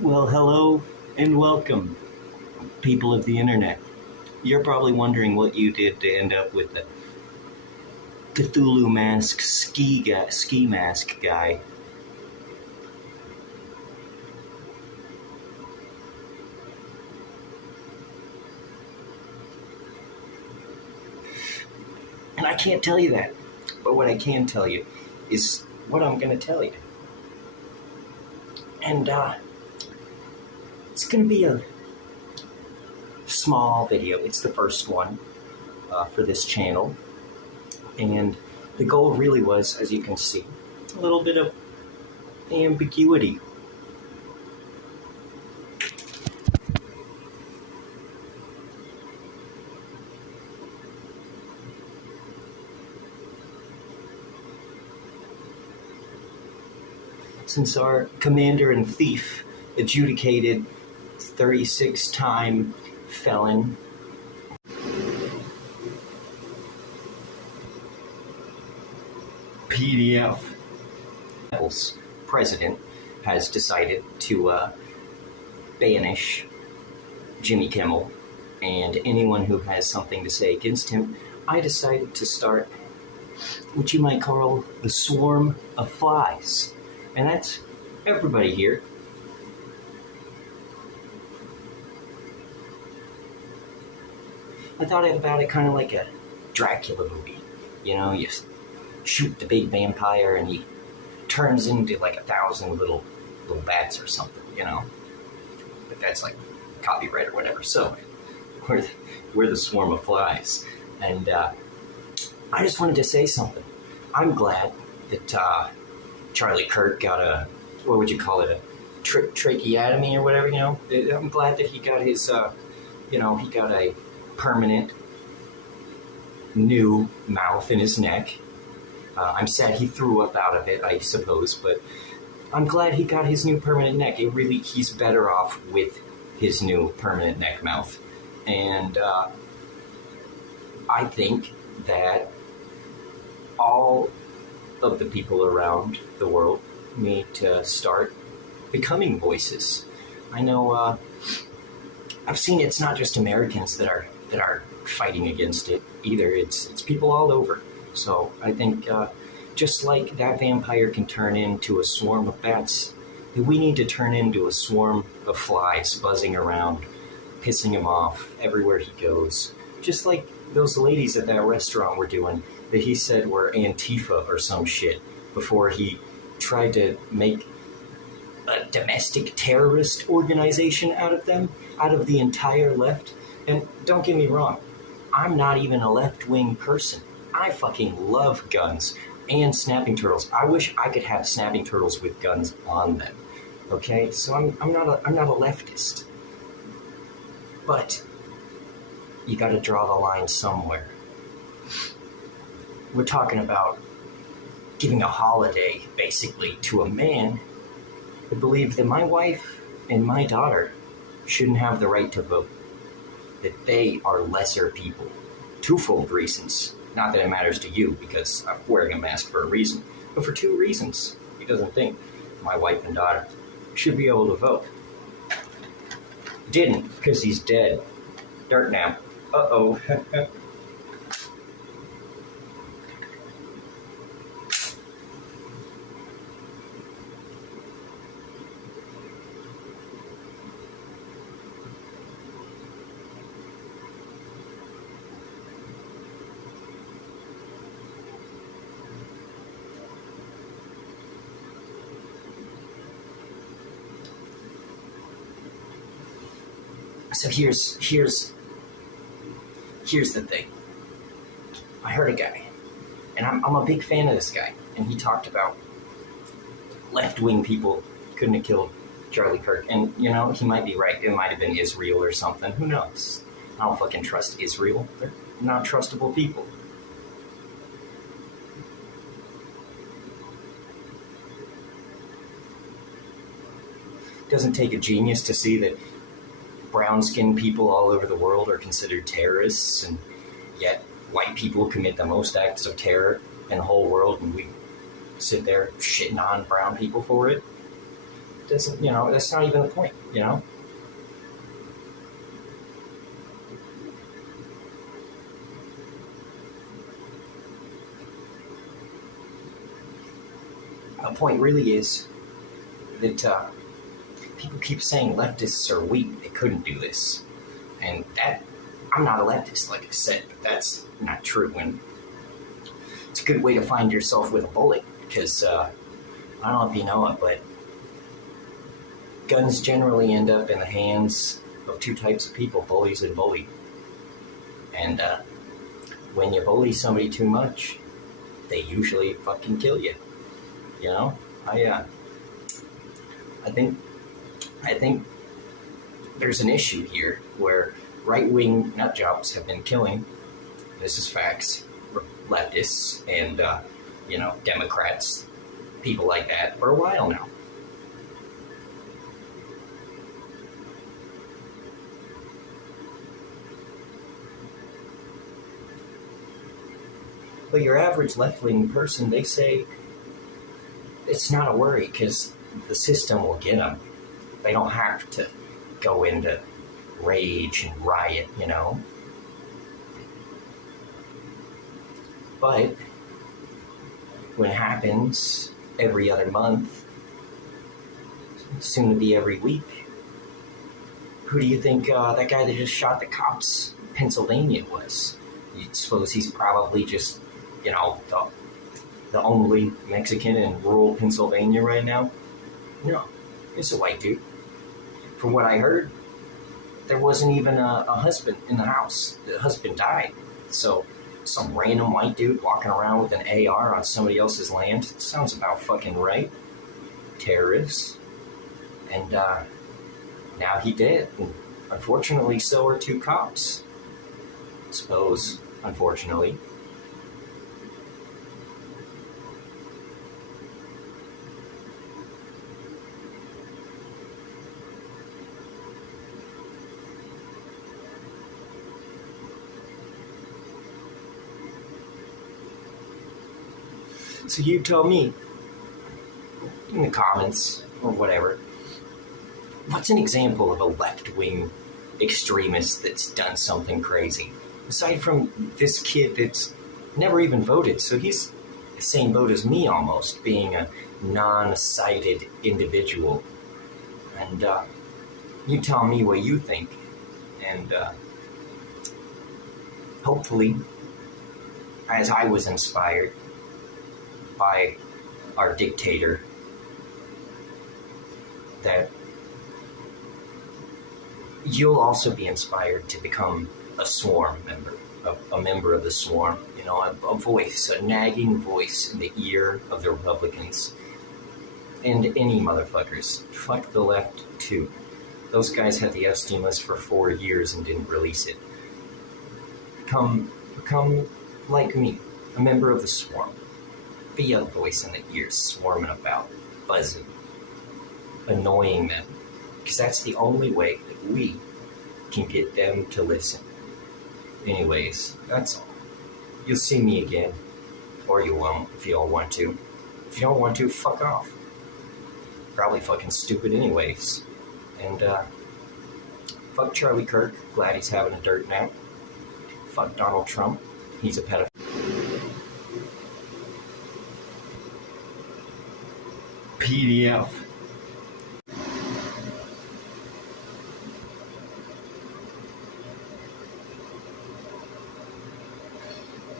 Well, hello and welcome, people of the internet. You're probably wondering what you did to end up with the Cthulhu mask ski mask guy. And I can't tell you that. But what I can tell you is what I'm going to tell you. And it's going to be a small video. It's the first one for this channel. And the goal really was, as you can see, a little bit of ambiguity. Since our commander and thief, adjudicated 36-time felon, PDF president, has decided to banish Jimmy Kimmel and anyone who has something to say against him, I decided to start what you might call the swarm of flies. And that's everybody here. I thought about it kind of like a Dracula movie. You know, you shoot the big vampire and he turns into like 1,000 little bats or something, you know. But that's like copyright or whatever. So we're the swarm of flies. And I just wanted to say something. I'm glad that Charlie Kirk got a, what would you call it, a tracheotomy or whatever, you know. I'm glad that he got his, he got a permanent new mouth in his neck. I'm sad he threw up out of it, I suppose, but I'm glad he got his new permanent neck. He's better off with his new permanent neck mouth. And I think that all of the people around the world need to start becoming voices. I know I've seen it's not just Americans that are fighting against it either. It's people all over. So I think just like that vampire can turn into a swarm of bats, we need to turn into a swarm of flies buzzing around, pissing him off everywhere he goes. Just like those ladies at that restaurant were doing that he said were Antifa or some shit before he tried to make a domestic terrorist organization out of them, out of the entire left. And don't get me wrong, I'm not even a left-wing person. I fucking love guns and snapping turtles. I wish I could have snapping turtles with guns on them. Okay, so I'm not a leftist. But you got to draw the line somewhere. We're talking about giving a holiday, basically, to a man who believes that my wife and my daughter shouldn't have the right to vote, that they are lesser people. Twofold reasons. Not that it matters to you, because I'm wearing a mask for a reason, but for two reasons. He doesn't think my wife and daughter should be able to vote. Didn't, because he's dead. Dirt now. Uh-oh. So here's the thing. I heard a guy, and I'm a big fan of this guy, and he talked about left-wing people couldn't have killed Charlie Kirk. And, you know, he might be right. It might have been Israel or something. Who knows? I don't fucking trust Israel. They're not trustable people. It doesn't take a genius to see that brown-skinned people all over the world are considered terrorists, and yet white people commit the most acts of terror in the whole world, and we sit there shitting on brown people for it. doesn't, that's not even the point, The point really is that people keep saying leftists are weak, they couldn't do this. And that, I'm not a leftist, like I said, but that's not true. And it's a good way to find yourself with a bullet, because I don't know if you know it, but guns generally end up in the hands of two types of people, bullies and bullied. And when you bully somebody too much, they usually fucking kill you. I think there's an issue here where right-wing nutjobs have been killing, this is facts, leftists and, Democrats, people like that, for a while now. But your average left-wing person, they say it's not a worry because the system will get them. They don't have to go into rage and riot, But when it happens every other month, soon to be every week, who do you think that guy that just shot the cops in Pennsylvania was? You'd suppose he's probably just, the only Mexican in rural Pennsylvania right now? No, it's a white dude. From what I heard, there wasn't even a husband in the house. The husband died. So some random white dude walking around with an AR on somebody else's land, sounds about fucking right. Terrorists. And now he dead. And unfortunately, so are two cops. I suppose, unfortunately. So you tell me in the comments or whatever, what's an example of a left-wing extremist that's done something crazy? Aside from this kid that's never even voted, so he's the same boat as me almost, being a non-cited individual. And you tell me what you think. And hopefully, as I was inspired by our dictator, that you'll also be inspired to become a swarm member, a member of the swarm, a voice, a nagging voice in the ear of the Republicans and any motherfuckers. Fuck the left too. Those guys had the Epstein list for 4 years and didn't release it. Become like me, a member of the swarm. Be a voice in the ears, swarming about, buzzing, annoying them, because that's the only way that we can get them to listen. Anyways, that's all. You'll see me again, or you won't if you don't want to. If you don't want to, fuck off. Probably fucking stupid anyways. And fuck Charlie Kirk, glad he's having a dirt nap. Fuck Donald Trump, he's a pedophile. PDF.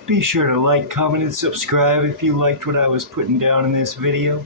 Be sure to like, comment, and subscribe if you liked what I was putting down in this video.